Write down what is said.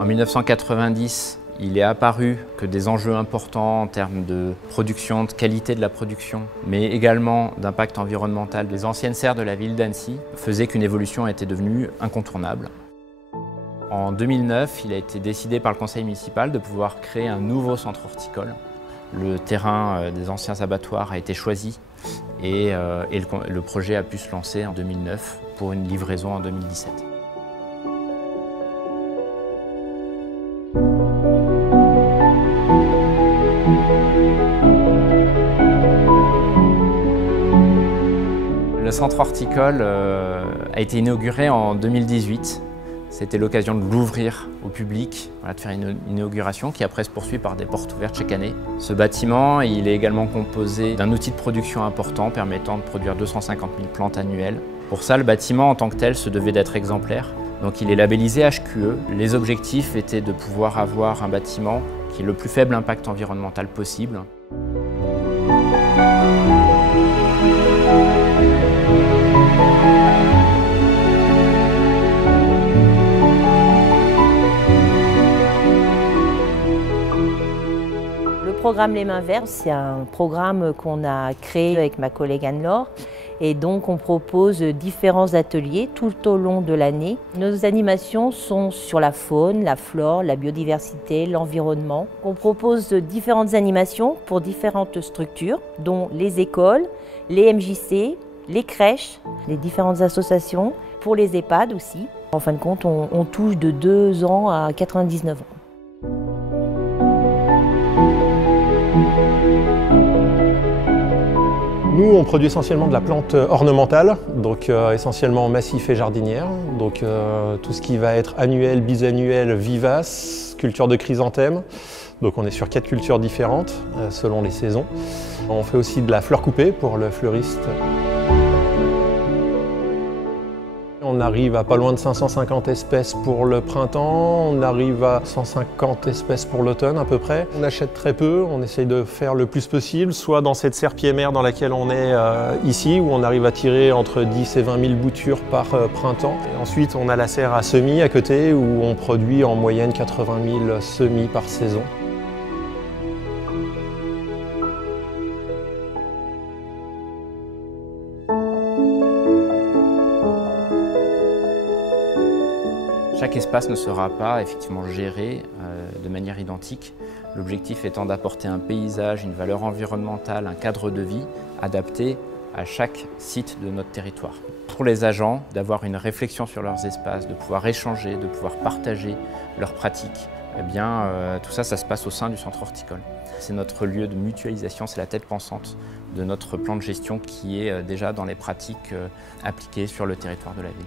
En 1990, il est apparu que des enjeux importants en termes de production, de qualité de la production, mais également d'impact environnemental des anciennes serres de la ville d'Annecy faisaient qu'une évolution était devenue incontournable. En 2009, il a été décidé par le conseil municipal de pouvoir créer un nouveau centre horticole. Le terrain des anciens abattoirs a été choisi et le projet a pu se lancer en 2009 pour une livraison en 2017. Le centre horticole a été inauguré en 2018. C'était l'occasion de l'ouvrir au public, de faire une inauguration qui après se poursuit par des portes ouvertes chaque année. Ce bâtiment, il est également composé d'un outil de production important permettant de produire 250 000 plantes annuelles. Pour ça, le bâtiment en tant que tel se devait d'être exemplaire. Donc il est labellisé HQE. Les objectifs étaient de pouvoir avoir un bâtiment qui ait le plus faible impact environnemental possible. Le programme Les Mains Vertes, c'est un programme qu'on a créé avec ma collègue Anne-Laure. Et donc on propose différents ateliers tout au long de l'année. Nos animations sont sur la faune, la flore, la biodiversité, l'environnement. On propose différentes animations pour différentes structures, dont les écoles, les MJC, les crèches, les différentes associations, pour les EHPAD aussi. En fin de compte, on touche de 2 ans à 99 ans. Nous, on produit essentiellement de la plante ornementale, donc essentiellement massif et jardinière. Donc tout ce qui va être annuel, bisannuel, vivace, culture de chrysanthème. Donc on est sur 4 cultures différentes selon les saisons. On fait aussi de la fleur coupée pour le fleuriste. On arrive à pas loin de 550 espèces pour le printemps, on arrive à 150 espèces pour l'automne à peu près. On achète très peu, on essaye de faire le plus possible, soit dans cette serre pied-mer dans laquelle on est ici, où on arrive à tirer entre 10 et 20 000 boutures par printemps. Et ensuite on a la serre à semis à côté, où on produit en moyenne 80 000 semis par saison. Chaque espace ne sera pas effectivement géré de manière identique. L'objectif étant d'apporter un paysage, une valeur environnementale, un cadre de vie adapté à chaque site de notre territoire. Pour les agents, d'avoir une réflexion sur leurs espaces, de pouvoir échanger, de pouvoir partager leurs pratiques, eh bien, tout ça, ça se passe au sein du centre horticole. C'est notre lieu de mutualisation, c'est la tête pensante de notre plan de gestion qui est déjà dans les pratiques appliquées sur le territoire de la ville.